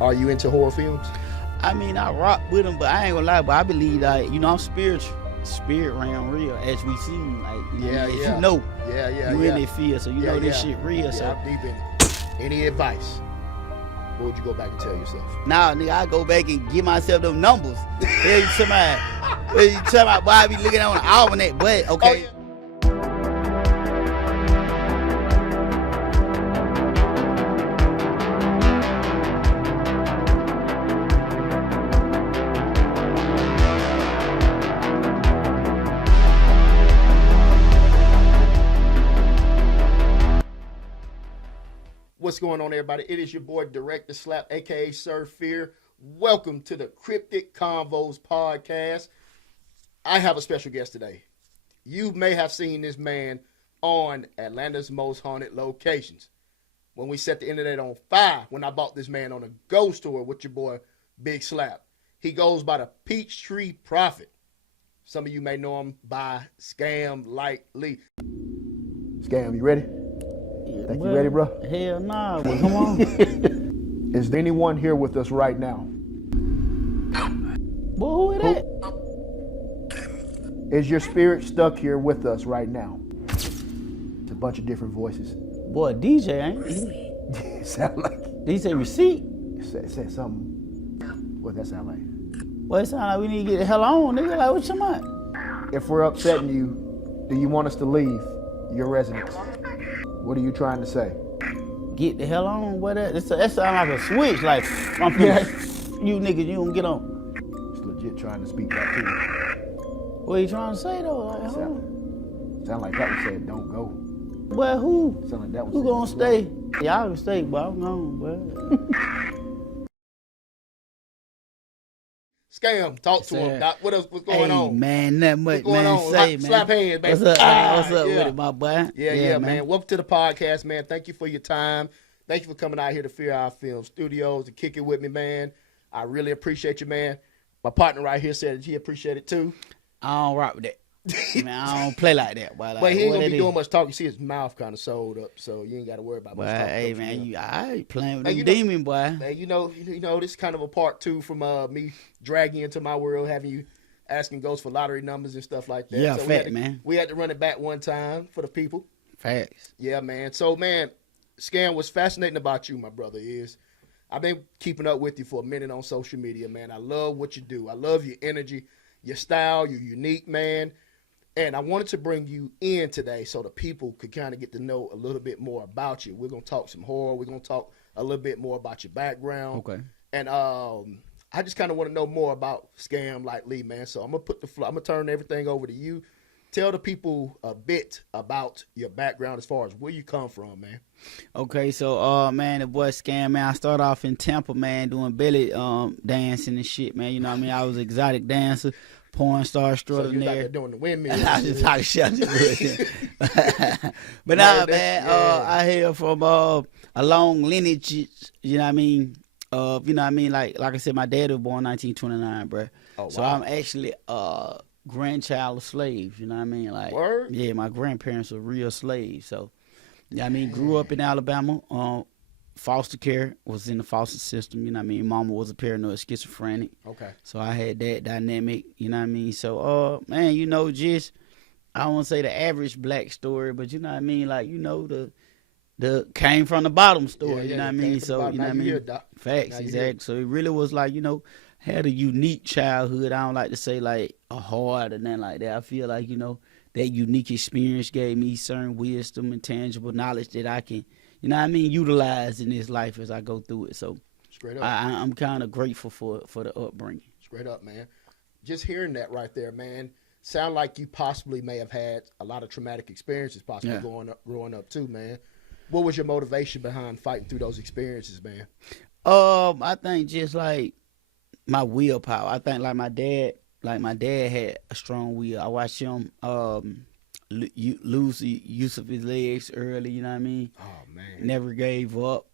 Are you into horror films? I mean, I rock with them, but I ain't gonna lie. But I believe that I'm spiritual, spirit realm real, as we see, like you know, you in that field, so you know this shit real. Yeah, so I'm deep in it. Any advice? What would you go back and tell yourself? Nah, nigga, I go back and give myself them numbers. Hell, you talking about, boy, I be looking on the almanac, but okay. Oh, yeah. What's going on, everybody? It is your boy, Director Slap, a.k.a. Sir Fear. Welcome to the Krypt-It Konvos podcast. I have a special guest today. You may have seen this man on Atlanta's most haunted locations. When we set the internet on fire, when I bought this man on a ghost tour with your boy, Big Slap. He goes by the Peachtree Prophet. Some of you may know him by Scam Like Lee. Scam, you ready? Think you ready, bro? Hell nah, well, come on. Is there anyone here with us right now? Boy, who is that? Is your spirit stuck here with us right now? It's a bunch of different voices. Boy, DJ, ain't he? It sound like... Did he say receipt? It said something. What that sound like? Well, it sound like we need to get the hell on, nigga. Like, what you want? If we're upsetting you, do you want us to leave your residence? What are you trying to say? Get the hell on, boy. That sound like a switch. Like, I'm finna, you niggas, you don't get on. It's legit trying to speak back to you. What are you trying to say, though? Like, sound like that one said, don't go. Well, who? Sound like that one who said, gonna stay? Y'all can stay, but I'm gone, boy. Scam, talk to him, Doc. What's going on? Man, nothing much, what's going man. on? Say, man. Slap hands, man. What's up, man? What's up with it, my boy? Yeah, man. Welcome to the podcast, man. Thank you for your time. Thank you for coming out here to Fearowlfilm Studios to kick it with me, man. I really appreciate you, man. My partner right here said that he appreciated it too. I don't rock with that. Man, I don't play like that. But he ain't gonna be doing much talking. You see his mouth kind of sewed up, so you ain't got to worry about much talking. Hey, man, I ain't playing with them demon, boy. Man, you know, this is kind of a part two from me dragging you into my world, having you asking ghosts for lottery numbers and stuff like that. Yeah, so man. We had to run it back one time for the people. Facts. Yeah, man. So, man, Scam, what's fascinating about you, my brother, is I've been keeping up with you for a minute on social media, man. I love what you do. I love your energy, your style. You're unique, man. And I wanted to bring you in today so the people could kind of get to know a little bit more about you. We're going to talk some horror. We're going to talk a little bit more about your background. Okay. And I just kind of want to know more about Scam Like Lee, man. So I'm going to turn everything over to you. Tell the people a bit about your background as far as where you come from, man. Okay, so man, the boy Scam, man. I started off in Tampa, man, doing belly dancing and shit, man. You know what I mean? I was an exotic dancer. Porn star strutting so there. Doing the windmill. I just talk shit. But nah, man, I hail from a long lineage. You know what I mean? You know what I mean? Like I said, my dad was born 1929, bro. Oh, wow. So I'm actually grandchild of slaves. You know what I mean? Like, word? Yeah, my grandparents were real slaves. So, you know what I mean? Grew up in Alabama. Foster care, was in the foster system, you know what I mean? Mama was a paranoid schizophrenic. Okay. So I had that dynamic, you know what I mean? So, man, you know, just, I don't want to say the average black story, but you know what I mean? Like, you know, the came from the bottom story, you know what I mean? So, you know what I mean? Facts, exactly. So it really was like, you know, had a unique childhood. I don't like to say like a hard or nothing like that. I feel like, you know, that unique experience gave me certain wisdom and tangible knowledge that I can, you know what I mean, utilize in this life as I go through it. So straight up, I'm kind of grateful for the upbringing. Straight up, man. Just hearing that right there, man, sound like you possibly may have had a lot of traumatic experiences possibly growing up too, man. What was your motivation behind fighting through those experiences, man? I think just like my willpower. I think like my dad had a strong will. I watched him lose the use of his legs early, you know what I mean? Oh, man. Never gave up,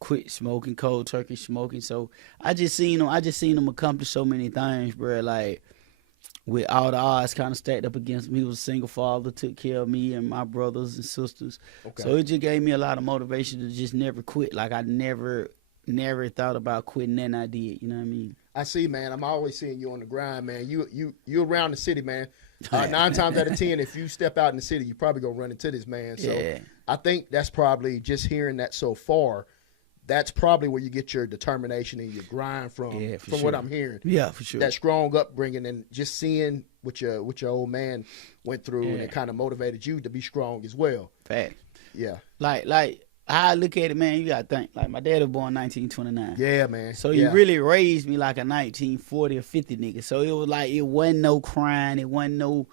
quit smoking, cold turkey smoking. So I just seen him accomplish so many things, bro. Like, with all the odds kind of stacked up against him. He was a single father, took care of me and my brothers and sisters. Okay. So it just gave me a lot of motivation to just never quit. Like, I never never thought about quitting nothing I did. You know what I mean? I see, man. I'm always seeing you on the grind, man. You around the city, man. 9 times out of 10, if you step out in the city, you probably gonna run into this man. So Yeah. I think that's probably, just hearing that so far, that's probably where you get your determination and your grind from. Yeah, from sure. what I'm hearing. Yeah, for sure. That strong upbringing and just seeing what your old man went through, and it kind of motivated you to be strong as well. Fact. Yeah. Like how I look at it, man, you gotta think. Like, my dad was born 1929. Yeah, man. So he really raised me like a 1940 or 50 nigga. So it was like, it wasn't no crying, it wasn't no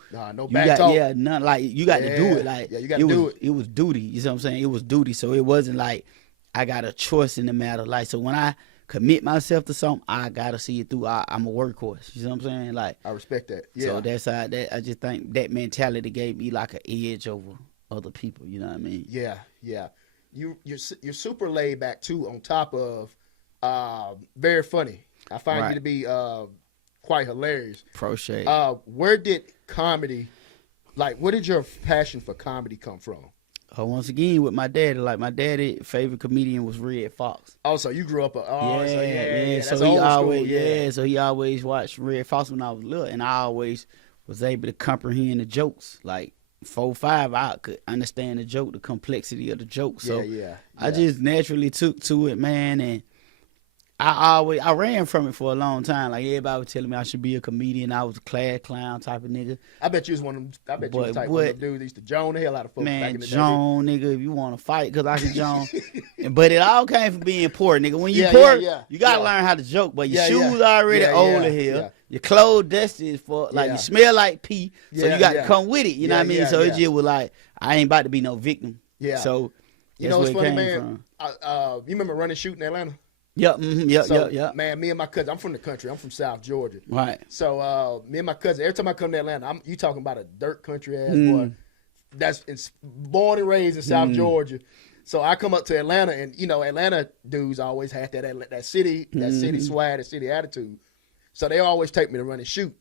back talk. Yeah, none. Like, you got to do it. Like, you got to do it. It was duty. You know what I'm saying? It was duty. So it wasn't like I got a choice in the matter. Like, so when I commit myself to something, I gotta see it through. I'm a workhorse. You know what I'm saying? Like, I respect that. Yeah. So that's how I just think that mentality gave me like an edge over other people. You know what I mean? Yeah, yeah. You're super laid back too. On top of very funny. I find you to be quite hilarious. Appreciate. Where did comedy, like, where did your passion for comedy come from? Once again, with my daddy, like, my daddy favorite comedian was Red Fox. Oh, so you grew up so he always watched Red Fox when I was little, and I always was able to comprehend the jokes. Like 4, 5, I could understand the joke, the complexity of the joke. So I just naturally took to it, man, and I ran from it for a long time. Like, everybody was telling me I should be a comedian. I was a class clown type of nigga. I bet you was one of them. I bet you was type one of them dudes that used to Joan the hell out of folks back in the day. Joan, nigga, if you want to fight, because I can Joan. But it all came from being poor, nigga. When you poor, you got to learn how to joke. But your shoes already old as hell. Yeah. Your clothes dusty as fuck. Like, you smell like pee. So you got to come with it. You know what I mean? So it just was like, I ain't about to be no victim. Yeah. So you know what's funny, man? You remember Run and Shoot in Atlanta? Yep, yep. Man, me and my cousin, I'm from the country. I'm from South Georgia. Right. So me and my cousin, every time I come to Atlanta, you talking about a dirt country ass boy that's born and raised in South Georgia. So I come up to Atlanta, and you know, Atlanta dudes always had that city swag, that city attitude. So they always take me to Run and Shoot.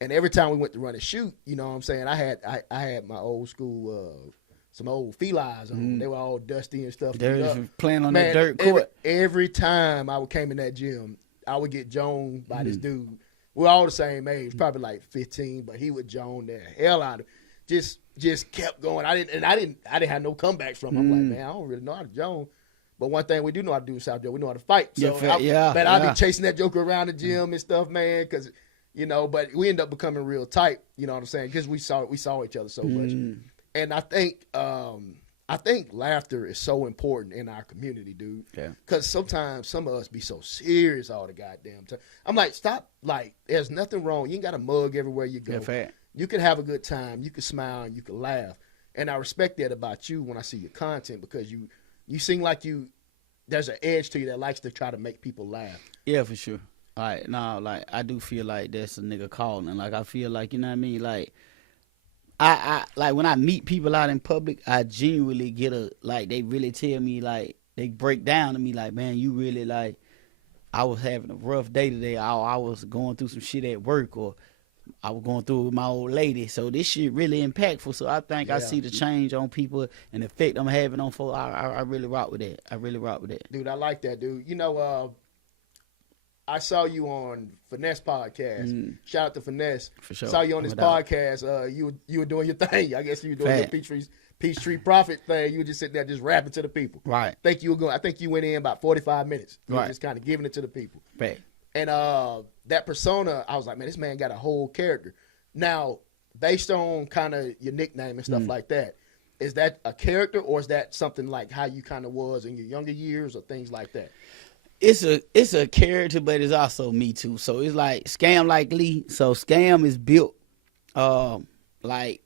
And every time we went to Run and Shoot, you know what I'm saying, I had my old school some old felines on. They were all dusty and stuff. They're playing on that dirt court. Every time I came in that gym, I would get joned by this dude. We're all the same age, probably like 15, but he would jone the hell out of it. Just kept going. I didn't have no comebacks from him. I'm like, man, I don't really know how to jone. But one thing we do know how to do in South Georgia, we know how to fight. So I'd be chasing that joker around the gym and stuff, man, because, you know, but we end up becoming real tight, you know what I'm saying, because we saw each other so much. And I think laughter is so important in our community, dude. Yeah. Because sometimes some of us be so serious all the goddamn time. I'm like, stop. Like, there's nothing wrong. You ain't got a mug everywhere you go. Yeah, you can have a good time. You can smile and you can laugh. And I respect that about you when I see your content, because you seem like there's an edge to you that likes to try to make people laugh. Yeah, for sure. Like, no, like, I do feel like that's a nigga calling. Like, I feel like, you know what I mean? Like, I like, when I meet people out in public, I genuinely get they really tell me, like, they break down to me like, man, you really, like, I was having a rough day today. I was going through some shit at work, or I was going through it with my old lady. So this shit really impactful. So I think I see the change on people and the effect I'm having on folks. I really rock with that. Dude, I like that, dude. You know, I saw you on Finesse podcast. Shout out to Finesse. For sure. Saw you on this podcast. You were doing your thing. I guess you were doing your Peachtree Prophet thing. You were just sitting there just rapping to the people. Right. I think you went in about 45 minutes. You were just kind of giving it to the people. Right. And that persona, I was like, man, this man got a whole character. Now, based on kind of your nickname and stuff like that, is that a character, or is that something like how you kind of was in your younger years, or things like that? It's a character, but it's also me too. So it's like Scam Like Lee. So Scam is built like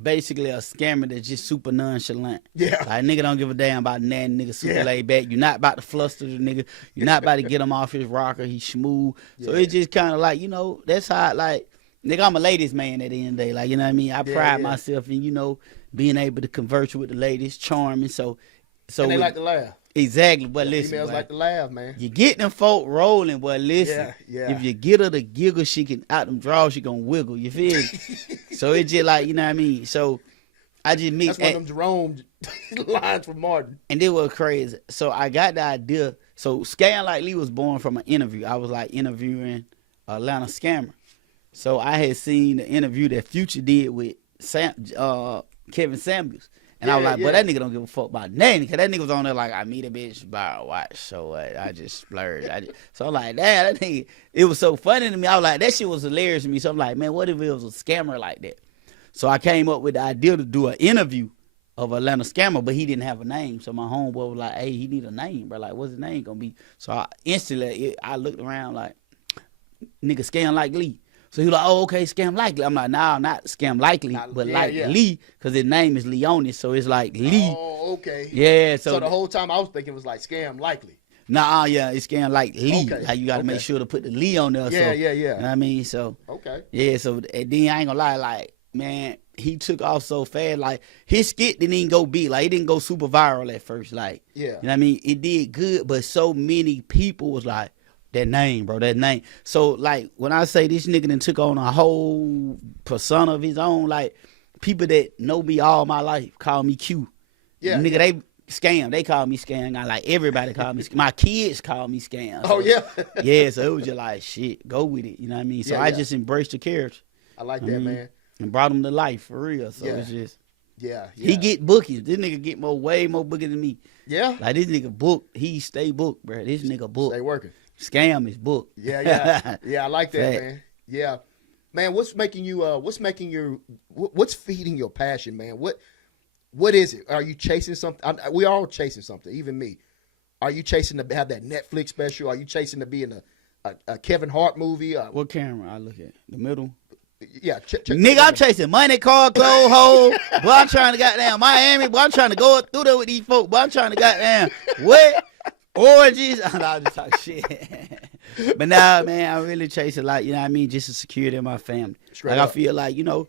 basically a scammer that's just super nonchalant. Yeah. Like, nigga don't give a damn about nothing. Nigga super laid back. You're not about to fluster the nigga. You're not about to get him off his rocker. He's smooth. So it's just kind of like, you know, that's how, like, nigga, I'm a ladies man at the end of the day. Like, you know what I mean? I pride myself in, you know, being able to converse with the ladies, charming. So and they like to laugh. Exactly, but listen, females like to laugh, man. You get them folk rolling, but listen, if you get her to giggle, she can out them draws, she gonna wiggle. You feel me? So it's just like, you know what I mean. So I just mix. That's one of them Jerome lines from Martin. And it was crazy. So I got the idea. So Scam Like Lee was born from an interview. I was like interviewing Atlanta scammer. So I had seen the interview that Future did with Kevin Samuels. And I was like, but that nigga don't give a fuck about nothing. Because that nigga was on there like, I meet a bitch, buy a watch. So I just splurged. So I'm like, damn, that nigga, it was so funny to me. I was like, that shit was hilarious to me. So I'm like, man, what if it was a scammer like that? So I came up with the idea to do an interview of Atlanta scammer, but he didn't have a name. So my homeboy was like, hey, he need a name, bro. Like, what's his name gonna be? So I instantly, I looked around like, nigga, Scam Like Lee. So he was like, oh, okay, Scam Likely. I'm like, nah, not Scam Likely, but Lee, because his name is Leonis, so it's like Lee. Oh, okay. Yeah. So the whole time I was thinking it was like Scam Likely. Nah, yeah, it's Scam Like Lee. Okay. Like you got to make sure to put the Lee on there. Yeah. You know what I mean? So, okay. Yeah, so and then I ain't gonna lie, like, man, he took off so fast. Like, his skit didn't even go big. Like, it didn't go super viral at first. Like, yeah. You know what I mean? It did good, but so many people was like, that name, bro, that name. So, like, when I say this nigga done took on a whole persona of his own, like, people that know me all my life call me Q. Yeah. Nigga, they Scam. They call me Scam. I like, everybody call me Scam. My kids call me Scam. So, oh, yeah? Yeah, so it was just like, shit, go with it. You know what I mean? So I just embraced the character. I like that, man. And brought him to life, for real. So it's just... Yeah. He get bookings. This nigga get way more bookings than me. Yeah? Like, this nigga booked. He stay booked, bro. This nigga booked. Stay working. Scam is booked. Yeah. I like that, man. Yeah. Man, what's feeding your passion, man? What is it? Are you chasing something? We all chasing something, even me. Are you chasing to have that Netflix special? Are you chasing to be in a Kevin Hart movie? What camera I look at? The middle? Yeah. Nigga, I'm chasing money, car, clothes, hole. Boy, I'm trying to goddamn Miami. Boy, I'm trying to go through there with these folks. Boy, I'm trying to goddamn what? Orgies. I just talk shit. But now, man, I really chase it like, you know what I mean, just the security of my family. Straight up. I feel like, you know,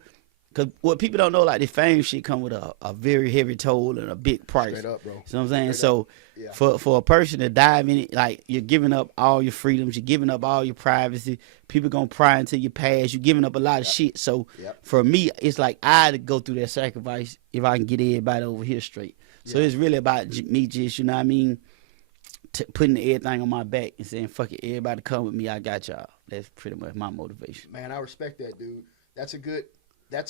because what people don't know, like the fame shit come with a very heavy toll and a big price. Straight up, bro. You know what I'm saying? So for a person to dive in it, like you're giving up all your freedoms, you're giving up all your privacy. People gonna pry into your past. You're giving up a lot of shit. So for me, it's like I had to go through that sacrifice if I can get everybody over here straight. So it's really about me just, you know what I mean, putting everything on my back and saying, fuck it, everybody come with me, I got y'all. That's pretty much my motivation. Man, I respect that, dude. That's a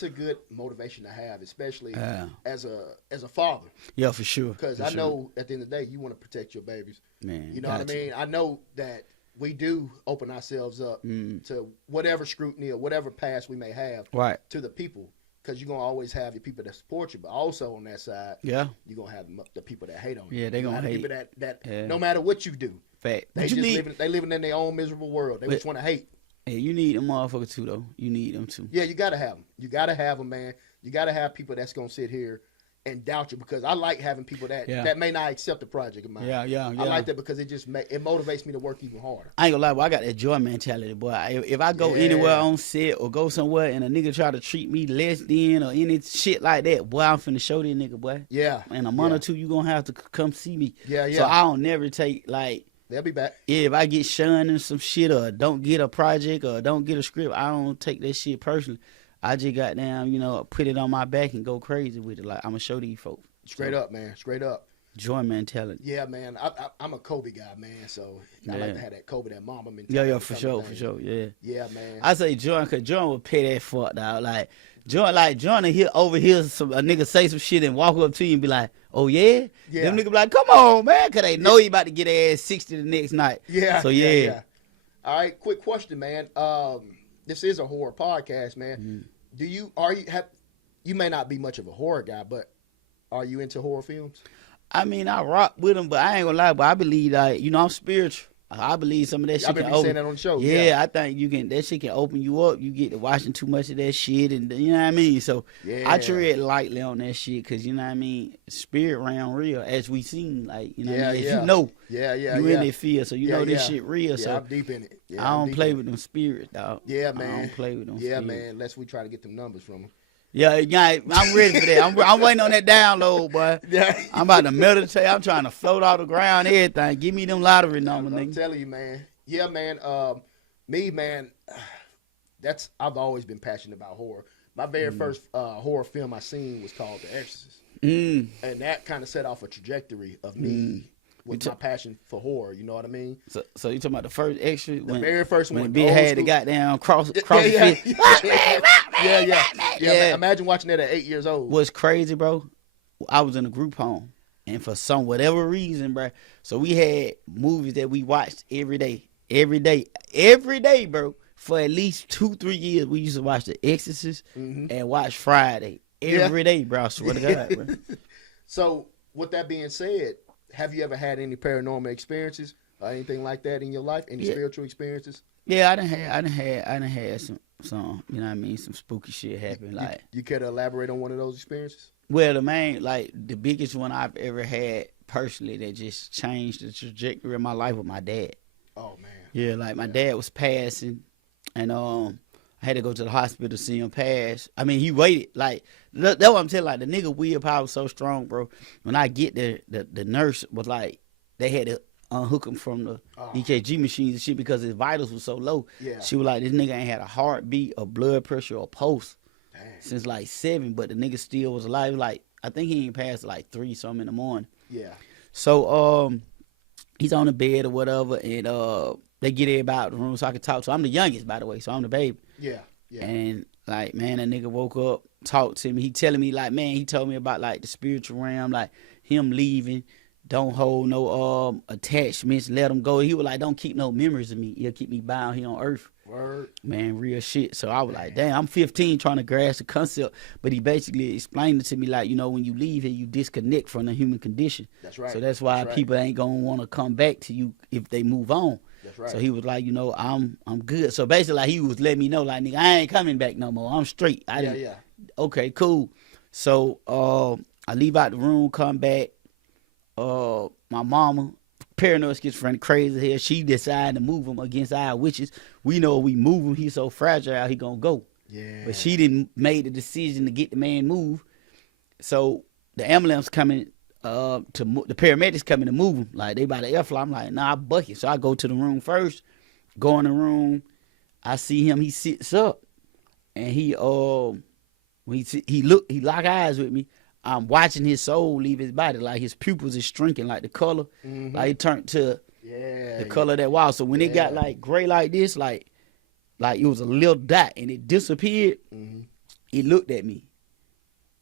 good motivation to have, especially as a father. Yeah, for sure. Because I know at the end of the day, you want to protect your babies. Man, you know what I mean? I know that we do open ourselves up to whatever scrutiny or whatever past we may have to the people. Because you're going to always have your people that support you. But also on that side, you're going to have the people that hate on you. Yeah, they're going to hate. People that no matter what you do, fact. They living in their own miserable world. They just want to hate. Hey, you need them motherfuckers too, though. You need them too. Yeah, you got to have them. You got to have them, man. You got to have people that's going to sit here and doubt you, because I like having people that may not accept the project of mine. Yeah. I like that because it motivates me to work even harder. I ain't gonna lie, boy, I got that joy mentality, boy. If I go anywhere on set or go somewhere and a nigga try to treat me less than or any shit like that, boy, I'm finna show this nigga, boy. Yeah. In a month or two, you gonna have to come see me. Yeah. So I don't never take, like... They'll be back. Yeah, if I get shunned in some shit or don't get a project or don't get a script, I don't take that shit personally. I just got down, you know, put it on my back and go crazy with it. Like, I'm gonna show these folks. Straight up, man. Straight up. Joy mentality. Yeah, man. I'm a Kobe guy, man. So I like to have that Kobe, that mama mentality. Yeah, for sure. Yeah. Yeah, man. I say Jordan, because Jordan would pay that fuck, dog. Like, Jordan overhear a nigga say some shit and walk up to you and be like, oh, yeah? Them niggas be like, come on, man, because they know you about to get their ass 60 the next night. Yeah. So, yeah. All right, quick question, man. This is a horror podcast, man. You may not be much of a horror guy, but are you into horror films? I mean, I rock with them, but I ain't gonna lie, but I believe that, you know, I'm spiritual. I believe some of that shit I've been saying that on the show. Yeah, I think that shit can open you up. You get to watching too much of that shit, and you know what I mean? So I tread lightly on that shit, because, you know what I mean, spirit round real, as we seen, like, you know what I mean? As you know. You in that field, so you know this shit real. So I'm deep in it. I don't play with them spirits, dog. Yeah, man. I don't play with them spirits. Man, unless we try to get them numbers from them. Yeah, I'm ready for that. I'm waiting on that download, boy. Yeah. I'm about to meditate. I'm trying to float off the ground, everything. Give me them lottery numbers, nigga. I'm telling you, man. Yeah, man. Me, man, I've always been passionate about horror. My very first horror film I seen was called The Exorcist. And that kind of set off a trajectory of me was my passion for horror. You know what I mean? So you talking about the first extra? The very first one. When Big had the goddamn cross yeah, the yeah. Imagine watching that at 8 years old. What's crazy, bro? I was in a group home, and for whatever reason, bro. So we had movies that we watched every day, bro. For at least 2-3 years, we used to watch The Exorcist and watch Friday every day, bro. I swear to God, bro. So, with that being said, have you ever had any paranormal experiences or anything like that in your life? Any spiritual experiences? Yeah, I done had some, you know what I mean, some spooky shit happen. You care to elaborate on one of those experiences? Well, the biggest one I've ever had personally that just changed the trajectory of my life with my dad. Oh man. Yeah, my dad was passing, and I had to go to the hospital to see him pass. I mean, he waited. That's what I'm telling. The nigga willpower was so strong, bro. When I get there, the nurse was like, they had to unhook him from the EKG machines and shit because his vitals were so low. Yeah. She was like, this nigga ain't had a heartbeat, a blood pressure, or pulse since 7, but the nigga still was alive. I think he ain't passed 3 something in the morning. Yeah. So he's on the bed or whatever, and they get everybody out of the room so I can talk. So I'm the youngest, by the way, so I'm the baby. Yeah. And man, that nigga woke up, talked to me. He telling me he told me about the spiritual realm, him leaving, don't hold no attachments, let him go. He was like, don't keep no memories of me. He'll keep me bound here on earth. Word. Man, real shit. So I was like, damn, I'm 15 trying to grasp the concept. But he basically explained it to me when you leave here, you disconnect from the human condition. That's right. So that's why people ain't going to want to come back to you if they move on. That's right. So he was like, I'm good. So basically, he was letting me know, nigga, I ain't coming back no more. I'm straight. Yeah. Okay, cool. So I leave out the room, come back. My mama, paranoid schizophrenic, crazy as hell, she decided to move him against our wishes. We know if we move him, he's so fragile, he gonna go. Yeah. But she didn't make the decision to get the man moved. So the ambulance coming, the paramedics coming to move him. They by the airflow. I'm like, nah, I buck it. So I go to the room first, go in the room. I see him. He sits up, and he lock eyes with me. I'm watching his soul leave his body. His pupils is shrinking, the color. It turned to the color of that wall. So when it got gray like this, it was a little dot and it disappeared, it looked at me.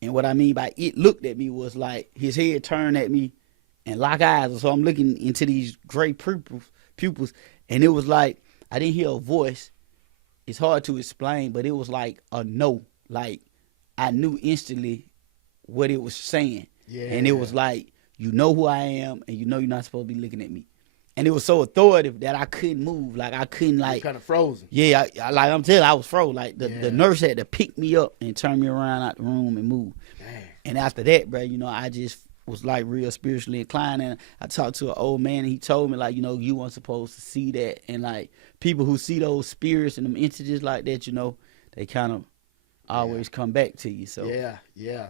And what I mean by it looked at me was his head turned at me and lock eyes. So I'm looking into these gray pupils, and it was I didn't hear a voice. It's hard to explain, but it was a no. I knew instantly what it was saying. Yeah. And it was you know who I am, and you know you're not supposed to be looking at me. And it was so authoritative that I couldn't move. I couldn't You're kind of frozen. Yeah, I'm telling you, I was frozen. The nurse had to pick me up and turn me around out the room and move. Damn. And after that, bro, I just was real spiritually inclined. And I talked to an old man, and he told me you weren't supposed to see that. And people who see those spirits and them entities like that, they kind of always come back to you. So yeah.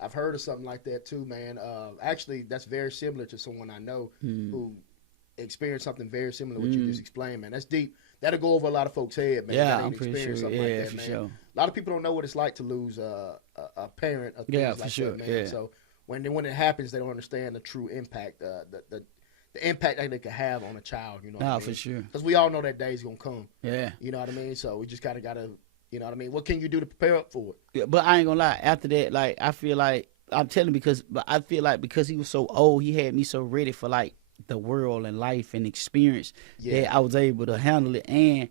I've heard of something like that too, man. Actually, that's very similar to someone I know who experienced something very similar to what you just explained, man. That's deep. That'll go over a lot of folks' head, man. Yeah, I'm pretty sure. Something like that, man. Sure. A lot of people don't know what it's like to lose a parent or things like that, man. Yeah. So when it happens, they don't understand the true impact, the impact that they can have on a child. You know what I mean? For sure. Because we all know that day's gonna come. Yeah. You know what I mean? So we just gotta. You know what I mean? What can you do to prepare up for it? Yeah, but I ain't gonna lie. After that, I feel I'm telling because he was so old, he had me so ready for the world and life and experience that I was able to handle it. And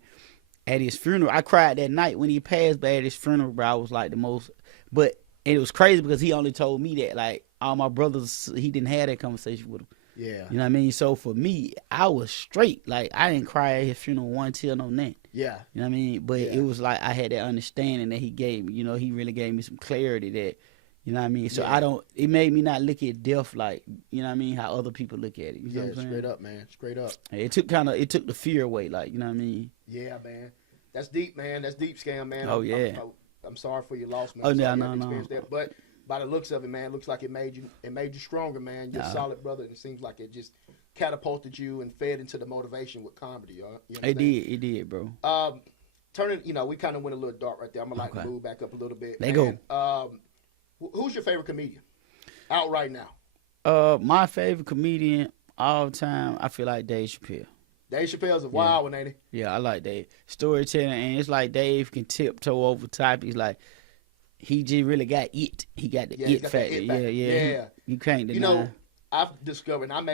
at his funeral, I cried that night when he passed. But at his funeral, bro, I was the most. But it was crazy because he only told me that all my brothers, he didn't have that conversation with him. Yeah. You know what I mean? So for me, I was straight. I didn't cry at his funeral one tear, no nothing. Yeah. You know what I mean? But it was I had that understanding that he gave me. He really gave me some clarity that, you know what I mean? So it made me not look at death you know what I mean, how other people look at it. You know what I'm saying? Straight up, man. Straight up. It took the fear away, you know what I mean? Yeah, man. That's deep, man. That's deep, Scam, man. Oh, yeah. I'm sorry for your loss, man. Oh, no. That. But by the looks of it, man, it looks like it made you stronger, man. You're a solid brother, and it seems like it just catapulted you and fed into the motivation with comedy. It did, bro. We kind of went a little dark right there. I'm gonna to move back up a little bit. There you go. Who's your favorite comedian out right now? My favorite comedian all time, I feel like Dave Chappelle. Dave Chappelle's a wild one, ain't he? Yeah, I like Dave. Storytelling, and it's like Dave can tiptoe over topics. Like, he just really got it. He got the it factor. Yeah. You can't deny. You know, I've discovered, I'm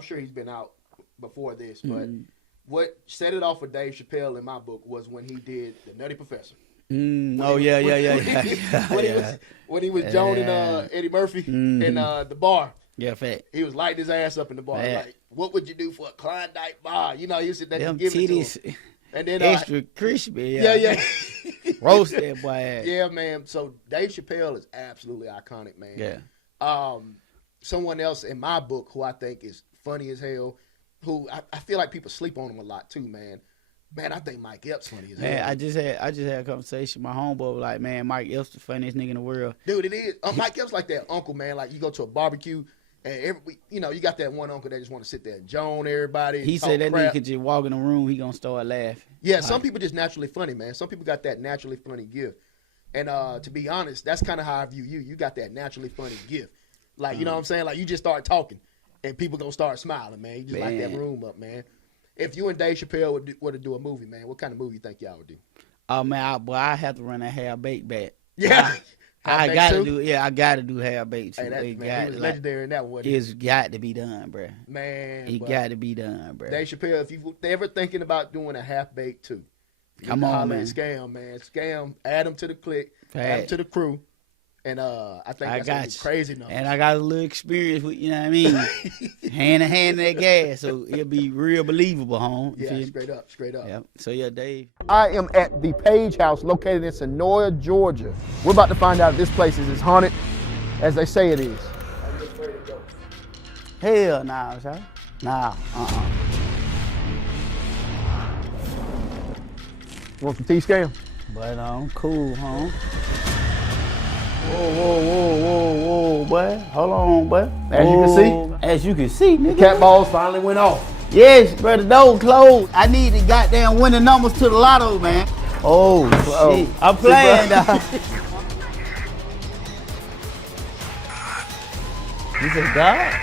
sure he's been out before this, but what set it off for Dave Chappelle in my book was when he did The Nutty Professor. When he was joning Eddie Murphy in the bar. Yeah, fact. He was lighting his ass up in the bar. Like, what would you do for a Klondike bar? You know, he was sitting there giving it to him. And then extra crispy. Yeah. Roast that boy ass. Yeah, man. So Dave Chappelle is absolutely iconic, man. Yeah. Someone else in my book who I think is funny as hell, who I feel like people sleep on him a lot too, man. Man, I think Mike Epps funny as hell. Man, I just had a conversation. My homeboy was like, man, Mike Epps the funniest nigga in the world. Dude, it is. Mike Epps like that uncle, man. Like, you go to a barbecue and you got that one uncle that just want to sit there and joan everybody. He said that nigga could just walk in the room, he gonna start laughing. Yeah, like, some people just naturally funny, man. Some people got that naturally funny gift. And to be honest, that's kind of how I view you. You got that naturally funny gift. Like, you know what I'm saying? Like, you just start talking and people gonna start smiling, man. You just light that room up, man. If you and Dave Chappelle were to do a movie, man, what kind of movie you think y'all would do? Oh, man, I have to run that half-baked back. Yeah. I gotta do half-baked too. Hey, he was legendary in that one. It's got to be done, bro. Man. It got to be done, bro. Dave Chappelle, if you ever thinking about doing a half-baked too, come on, man. Scam, man. Scam, add him to the clique, add him to the crew. And I think that's gonna be crazy numbers. And I got a little experience with, you know what I mean? hand in hand that gas, so it'll be real believable, home. Yeah, straight up. Yep. So yeah, Dave. I am at the Page House located in Sonoya, Georgia. We're about to find out if this place is as haunted as they say it is. Are you afraid to go? Hell nah, sir. Nah, Want some tea, Scam? But cool, huh? Whoa, boy. Hold on, boy. As you can see, nigga. The cat balls finally went off. Yes, bro, the door closed. I need the goddamn winning numbers to the lotto, man. Oh, shit. I'm playing, dog. This is God?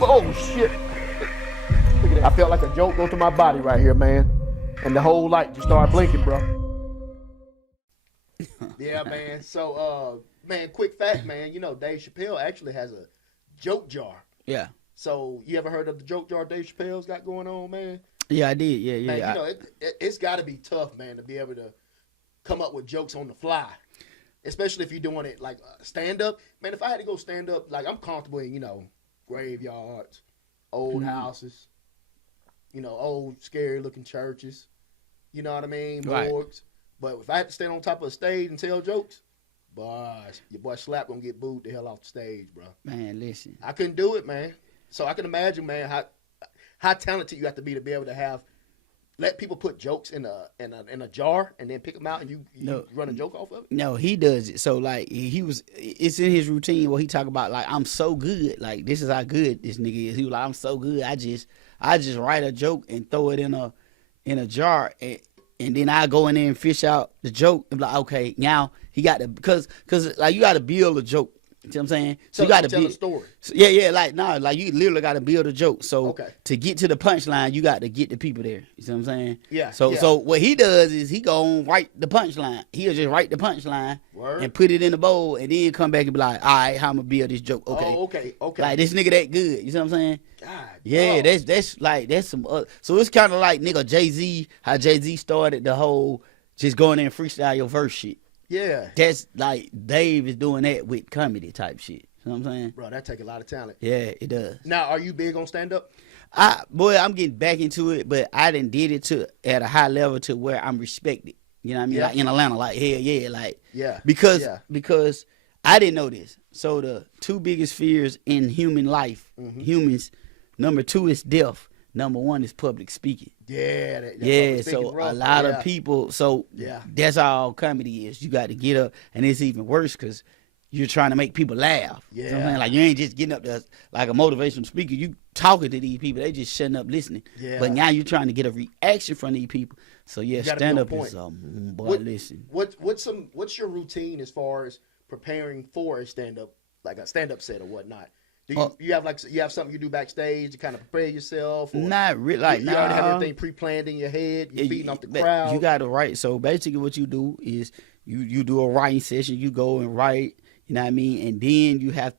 Oh, shit. Look at that. I felt like a joke go to my body right here, man. And the whole light just started blinking, bro. Yeah, man. So, man, quick fact, man. You know, Dave Chappelle actually has a joke jar. Yeah. So, you ever heard of the joke jar Dave Chappelle's got going on, man? Yeah, I did. Yeah. Man, you know, it's got to be tough, man, to be able to come up with jokes on the fly. Especially if you're doing it like stand-up. Man, if I had to go stand-up, like, I'm comfortable in, graveyards, old houses, old scary-looking churches. You know what I mean? Right. Morgues. But if I had to stand on top of a stage and tell jokes, boy, your boy Slap gonna get booed the hell off the stage, bro. Man, listen. I couldn't do it, man. So I can imagine, man, how talented you have to be to have let people put jokes in a jar and then pick them out and you run a joke off of it. No, he does it. So like it's in his routine where he talk about like I'm so good, like this is how good this nigga is. He was like I'm so good. I just write a joke and throw it in a jar and then I go in there and fish out the joke and be like, okay, now he got to, because like you got to build a joke. You know what I'm saying? So you got to tell a story. So, yeah, like you literally got to build a joke. So to get to the punchline, you got to get the people there. You see what I'm saying? Yeah. So what he does is he go and write the punchline. He'll just write the punchline and put it in the bowl and then come back and be like, all right, how I'm gonna build this joke? Okay. Oh, okay. Like this nigga that good. You see what I'm saying? God. Yeah, that's some other. So it's kind of like nigga Jay-Z, how Jay-Z started the whole just going in and freestyle your verse shit. Yeah. That's like Dave is doing that with comedy type shit. You know what I'm saying? Bro, that take a lot of talent. Yeah, it does. Now, are you big on stand-up? I'm getting back into it, but I done did it at a high level to where I'm respected. You know what I mean? Yeah. Like in Atlanta, like hell yeah, like because I didn't know this. So the two biggest fears in human life, humans, number 2 is death. Number 1 is public speaking. Yeah. So a lot of people. So that's all comedy is. You got to get up, and it's even worse because you're trying to make people laugh. Yeah. You know what I'm saying? Like you ain't just getting up there like a motivational speaker. You talking to these people. They just shutting up listening. Yeah. But now you're trying to get a reaction from these people. So yeah, stand up is listen. What's your routine as far as preparing for a stand up, like a stand up set or whatnot? Do you have something you do backstage to kind of prepare yourself? Or not really. Like, you already have everything pre-planned in your head. You're feeding off the crowd. You got to write. So basically, what you do is you do a writing session. You go and write. You know what I mean? And then you have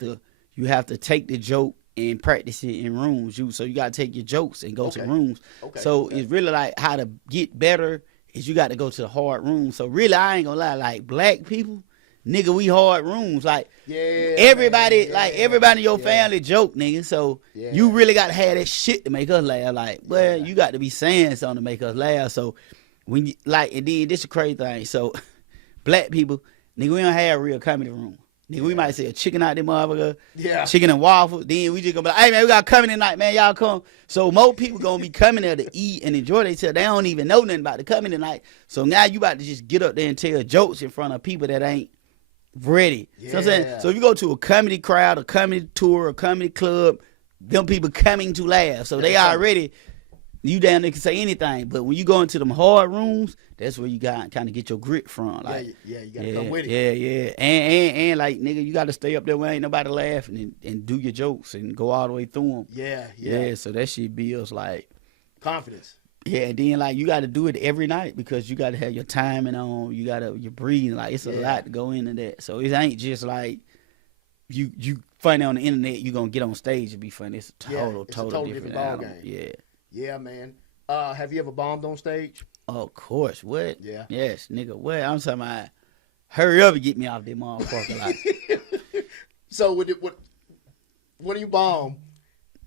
to take the joke and practice it in rooms. So you got to take your jokes and go to rooms. So it's really like how to get better is you got to go to the hard rooms. So really, I ain't gonna lie. Like black people. Nigga, we hard rooms. Like everybody, man, everybody in your family joke, nigga. So you really got to have that shit to make us laugh. Like, well, you got to be saying something to make us laugh. So when you and then this is a crazy thing. So black people, nigga, we don't have a real comedy room. Nigga, we might say a chicken out there, motherfucker. Yeah. Chicken and waffle. Then we just gonna be like, hey man, we got coming tonight, man. Y'all come. So more people gonna be coming there to eat and enjoy themselves. They don't even know nothing about the coming tonight. So now you about to just get up there and tell jokes in front of people that ain't ready. Yeah. So I'm saying, so if you go to a comedy crowd, a comedy tour, a comedy club, them people coming to laugh. So they already, you down there can say anything. But when you go into them hard rooms, that's where you got kind of get your grit from. Like, you gotta come with it. Yeah. And like, nigga, you gotta stay up there where ain't nobody laughing and do your jokes and go all the way through them. Yeah. So that shit builds like confidence. Yeah, and then like you got to do it every night because you got to have your timing on. You got to your breathing. Like it's a lot to go into that. So it ain't just like you funny on the internet. You gonna get on stage and be funny. It's a total different ball game. Yeah, man. Have you ever bombed on stage? Oh, of course. What? Yeah. Yes, nigga. What? I'm talking about. Hurry up and get me off that motherfucker. Like. So when you bomb,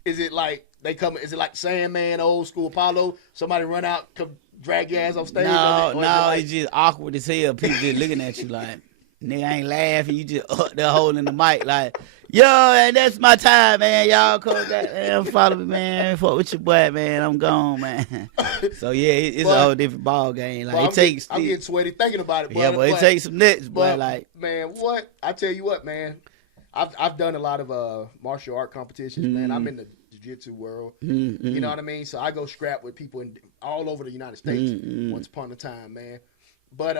is it like? They come. Is it like Sandman, old school Apollo? Somebody run out, come drag your ass off stage? No, it's just awkward as hell. People just looking at you like, nigga ain't laughing. You just up there holding the mic like, yo, and that's my time, man. Y'all come goddamn follow me, man. Fuck with your boy, man. I'm gone, man. So yeah, it's a whole different ball game. Like it takes. I'm getting sweaty thinking about it. Yeah, but it takes some nuts, but like, man, what? I tell you what, man. I've done a lot of martial art competitions, man. I'm in the jiu-jitsu world. You know what I mean? So I go scrap with people all over the United States once upon a time, man. But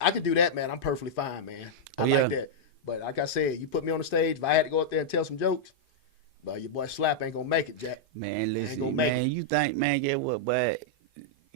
I could do that, man. I'm perfectly fine, man. I like that. But like I said, you put me on the stage, if I had to go up there and tell some jokes, but your boy Slap ain't gonna make it, Jack. Man, listen, man, you think, man, get what? But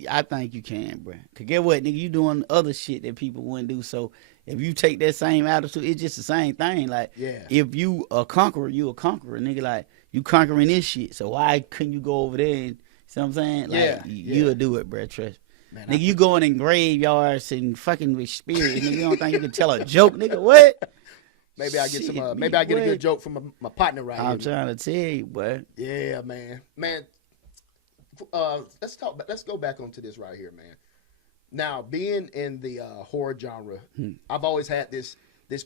I think you can, bro. Cause get what, nigga, you doing other shit that people wouldn't do. So if you take that same attitude, it's just the same thing. Like, if you a conqueror, you a conqueror, nigga. Like, you conquering this shit. So why couldn't you go over there and, see what I'm saying? Like, you'll do it, bro. Trust me. Nigga, you going in graveyards and fucking with spirits. Nigga, you don't think you can tell a joke, nigga? What? Maybe I get maybe I get a good joke from my partner right here. I'm trying to tell you, boy. Yeah, man. Let's go back onto this right here, man. Now, being in the horror genre, I've always had this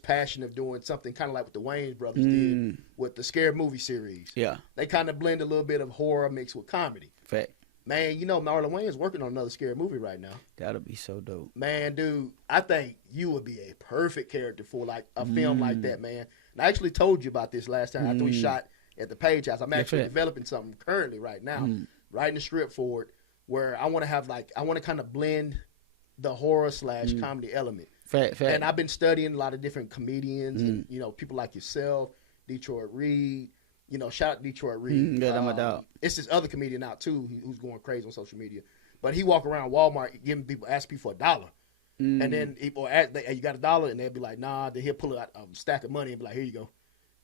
passion of doing something kind of like what the Wayans brothers did with the scary movie series. Yeah. They kind of blend a little bit of horror mixed with comedy. Fact. Man, you know, Marlon Wayans working on another scary movie right now. That'll be so dope. Man, dude, I think you would be a perfect character for like a film like that, man. And I actually told you about this last time after we shot at the Page House. I'm actually developing something currently right now, writing a script for it, where I want to kind of blend the horror / comedy element. Fact. And I've been studying a lot of different comedians and, you know, people like yourself, Detroit Reed. You know, shout out to Detroit Reed. I'm a dog. It's this other comedian out too who's going crazy on social media. But he walk around Walmart giving people, ask people for $1. And then people ask, hey, you got $1? And they'll be like, nah. Then he'll pull out a stack of money and be like, here you go.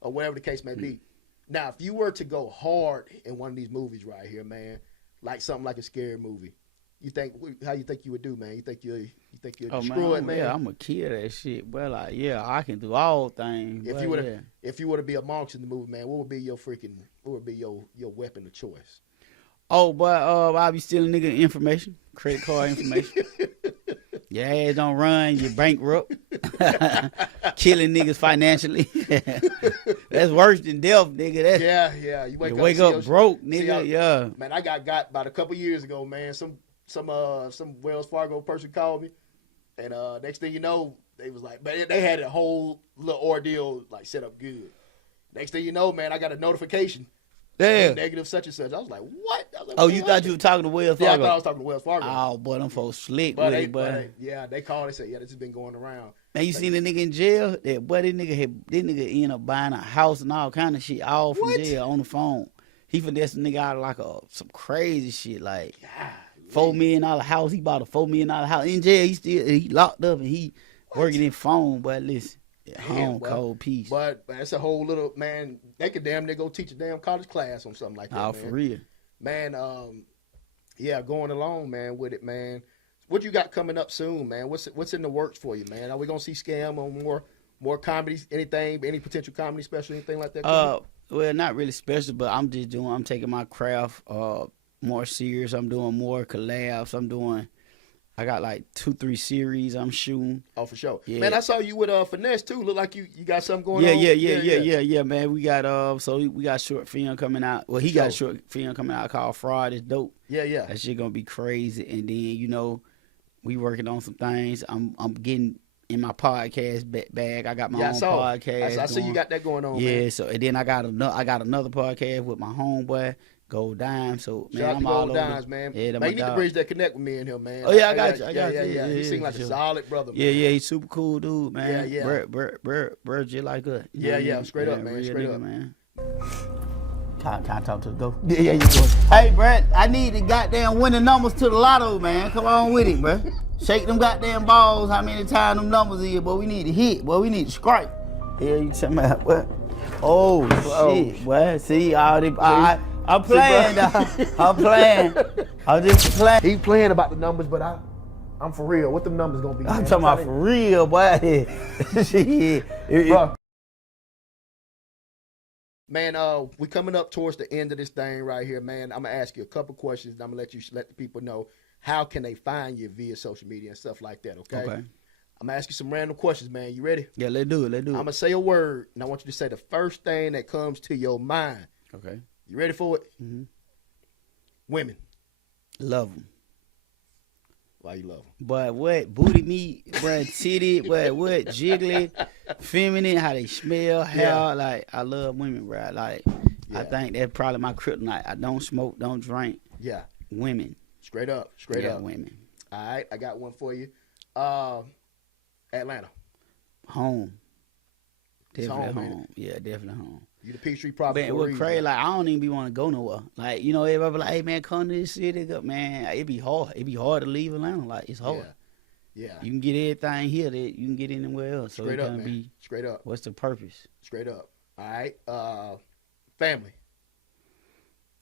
Or whatever the case may be. Now, if you were to go hard in one of these movies right here, man, like something like a scary movie, how you think you would do, man? You think you'll destroy it, man? Yeah, I'm a kid of that shit. But like, yeah, I can do all things. If you were to be a monk in the movie, man, what would be your weapon of choice? Oh, but I'll be stealing nigga information, credit card information. Your ass don't run, you bankrupt. Killing niggas financially. That's worse than death, nigga. That's, yeah. You wake up broke, nigga. Man, I got about a couple years ago, man. Some Wells Fargo person called me, and next thing you know, they was like, man, they had a whole little ordeal like set up good. Next thing you know, man, I got a notification. Damn. Negative such and such. I was like, what? You thought you were talking to Wells Fargo? Yeah, I thought I was talking to Wells Fargo. Oh, boy, them folks slick but with it, yeah, they called and said, yeah, this has been going around. Man, you seen the nigga in jail? That boy, this nigga ended up buying a house and all kind of shit, all from jail on the phone. He finessed a nigga out of like some crazy shit, like $4 million house. He bought a $4 million house in jail. He locked up and he working in phone. But listen, home cold peace. But that's a whole little man. They could damn near go teach a damn college class on something like that. Oh, for real, man. Yeah, going along, man, with it, man. What you got coming up soon, man? What's in the works for you, man? Are we gonna see Scam on more comedies? Anything? Any potential comedy special? Anything like that? Well, not really special, but I'm taking my craft more serious. I'm doing more collabs. I got like 2-3 series I'm shooting. Oh, for sure. Yeah. Man, I saw you with Finesse too. Look like you got something going on. Yeah, man. We got we got short film coming out. Well, he got short film coming out called Fraud. It's dope. Yeah. That shit gonna be crazy. And then, we working on some things. I'm getting in my podcast bag. I got my own podcast. I see you got that going on. Yeah, man. so and then I got another podcast with my homeboy Gold Dime. So man, shout out I'm to all Gold over. Dimes, man. Yeah, man, you need to bridge that connect with me and him, man. Oh yeah, I got you. Yeah. He seems like a solid brother. Man. Yeah, he's super cool dude, man. Yeah. Bro, just like us. Yeah. Straight up, man. Straight up, man. Can I talk to the go? Yeah, you go. Hey, Brett, I need the goddamn winning numbers to the lotto, man. Come on with it, bro. Shake them goddamn balls. How many times them numbers is, boy? We need to hit, boy. We need to strike. Yeah, you talking about what? Oh shit, boy. See all the. I'm playing, dog. I'm playing. I'm just playing. He playing about the numbers, but I'm for real. What them numbers gonna be? I'm talking about for real, boy. Shit. Bro. Man, we coming up towards the end of this thing right here, man. I'm gonna ask you a couple questions. And I'm gonna let the people know how can they find you via social media and stuff like that. Okay. I'm gonna ask you some random questions, man. You ready? Yeah, let's do it. I'm gonna say a word, and I want you to say the first thing that comes to your mind. Okay. You ready for it? Mm-hmm. Women. Love them. Why you love them? But what booty meat, what titty, what jiggly, feminine, how they smell, hair. Like I love women, bro. Like I think that's probably my kryptonite. I don't smoke, don't drink. Yeah. Women. Straight up. Women. All right, I got one for you. Atlanta. Home. Definitely home. Home. Yeah, definitely home. You the Peachtree Prophet. But what's crazy, like I don't even be want to go nowhere. Like everybody be like, hey man, come to this city, man. It be hard. It be hard to leave Atlanta. Like it's hard. Yeah. You can get everything here that you can get anywhere else. So straight up, man. Straight up. What's the purpose? Straight up. All right. Family.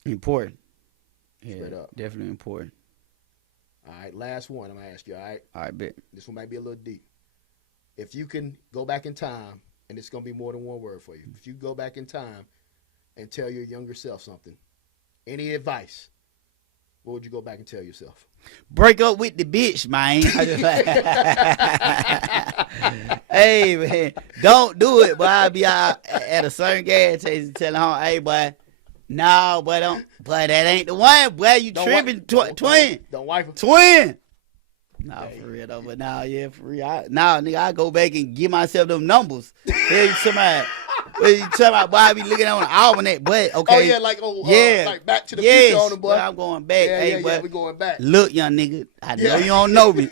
Important. Yeah, straight up. Definitely important. All right. Last one. I'm gonna ask you. All right. All right, bet. This one might be a little deep. If you can go back in time. And it's going to be more than one word for you. If you go back in time and tell your younger self something, any advice, what would you go back and tell yourself? Break up with the bitch, man. Hey, man, don't do it, boy. I'll be out at a certain gas station telling her, hey, boy, no, boy, don't. Boy, that ain't the one, boy. You tripping, twin. Don't wife her. Twin. Nah, for real though, but for real. Nigga, I go back and give myself them numbers. Hey, you talking about, boy, I be looking on the almanac, but okay. Oh, yeah, like Back to the Future on them, boy. I'm going back. Yeah, we going back. Look, young nigga, I know you don't know me.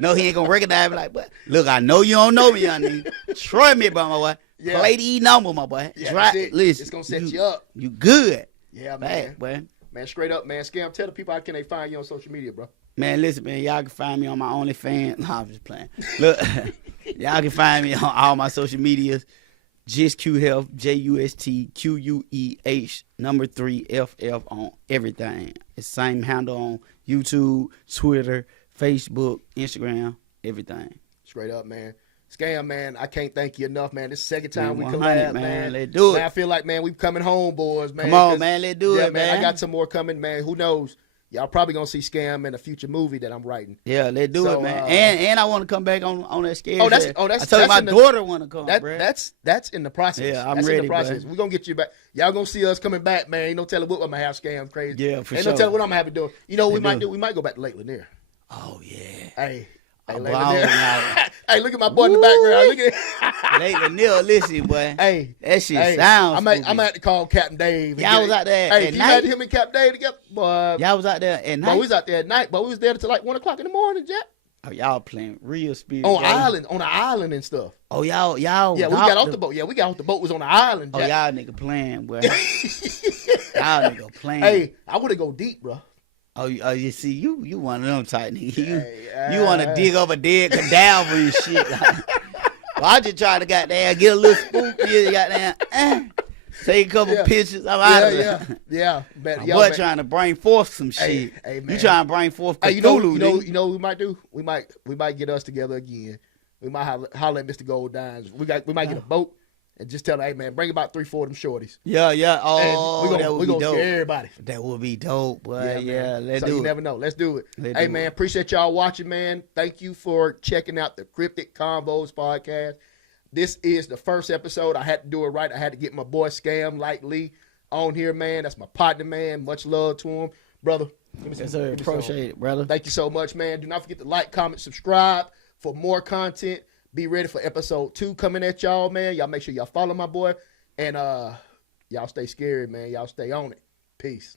No, he ain't gonna recognize me like, but look, I know you don't know me, young nigga. Try me, bro, my boy. Yeah. Play these numbers, my boy. Yeah, that's it. Listen, it's gonna set you up. You good. Yeah, man. Boy. Man, straight up, man. Scam, tell the people how can they find you on social media, bro. Man, listen, man, y'all can find me on my OnlyFans. Nah, I'm just playing. Look, y'all can find me on all my social medias. Just Q Health, JUSTQUEH3FF on everything. It's the same handle on YouTube, Twitter, Facebook, Instagram, everything. Straight up, man. Scam, man, I can't thank you enough, man. This is the second time we collab, man. Let's do it. Man, I feel like, man, we coming home, boys, man. Come on, man, let's do it, man. I got some more coming, man. Who knows? Y'all probably gonna see Scam in a future movie that I'm writing. Yeah, let's do it, man. And I want to come back on that scare. That's I told my daughter want to come, bro. That's in the process. Yeah, I'm that's ready, in the process. We're gonna get you back. Y'all gonna see us coming back, man. Ain't no telling what I'm gonna have. Scam crazy. Yeah, for sure. Ain't no telling what I'm gonna have to do. You know what we might do? We might go back to Lake Lanier. Oh yeah. Hey, Lake Lanier. Hey, look at my boy in the background. Look at Lake Lanier, listen, boy. Hey, that shit sounds. I'm gonna have to call Captain Dave. Y'all was out there Hey, at you night. had him and Captain Dave together, boy. Y'all was out there at night. But we was out there at night, but we was there till like 1 o'clock in the morning, Jack. Oh, y'all playing real spirit. On the island and stuff. Oh, y'all. Yeah, we got off the boat. Yeah, we got off the boat. Was on the island. Oh, Jack. y'all nigga playing, boy. Y'all nigga playing. Hey, I want to go deep, bro. Oh, you see, you one of them type nigga. You want to dig up a dead cadaver and shit. Well, I just try to goddamn get a little spooky, goddamn, take a couple pictures. I'm out of there. Yeah. My boy trying to bring forth some shit. Hey, man. You trying to bring forth Cthulhu, you know what we might do? We might get us together again. We might holler at Mr. Gold Dimes. We might get a boat and just tell them, hey man, bring about 3-4 of them shorties. Yeah. Oh, we gonna scare everybody. That would be dope, boy. Yeah, let's so do it. You never know. Let's do it. Hey man, appreciate y'all watching, man. Thank you for checking out the Krypt-It Konvos podcast. This is the first episode. I had to do it right. I had to get my boy Scam Lightly on here, man. That's my partner, man. Much love to him, brother. Yes, sir. Appreciate it, brother. Thank you so much, man. Do not forget to like, comment, subscribe for more content. Be ready for episode 2 coming at y'all, man. Y'all make sure y'all follow my boy. And y'all stay scary, man. Y'all stay on it. Peace.